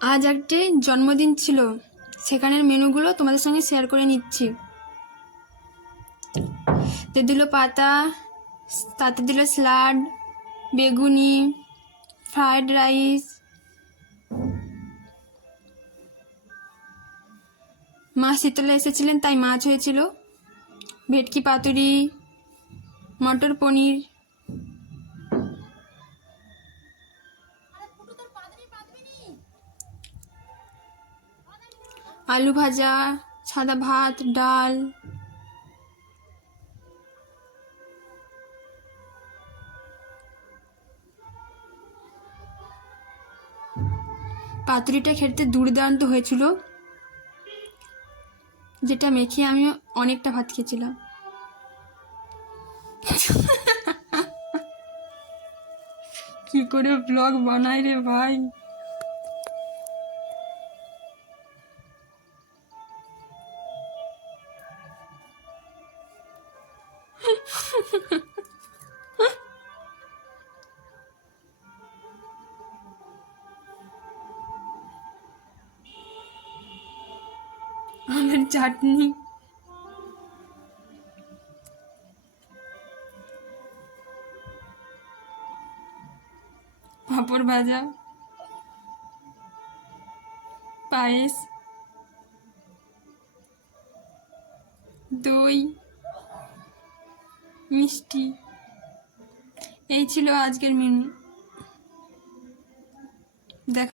আজ একটি জন্মদিন ছিল, সেখানের মেনুগুলো তোমাদের সঙ্গে শেয়ার করে নিচ্ছি। তে দিল পাতা, তাতে দিল স্যালাড, বেগুনি, ফ্রায়েড রাইস, মা শীতলা এসেছিলেন তাই মাছ হয়েছিল, ভেটকি পাতুরি, মটর পনির, আলু ভাজা, সাদা ভাত, ডাল, পাতুরিটা খেতে দুর্দান্ত হয়েছিল, যেটা মেখে আমি অনেকটা ভাত খেয়েছিলাম। কি করে ব্লগ বানাই রে ভাই। আমের চাটনি, পাঁপড় ভাজা, পায়েস, দই, মিষ্টি, এই ছিল আজকের মেনু। দেখ।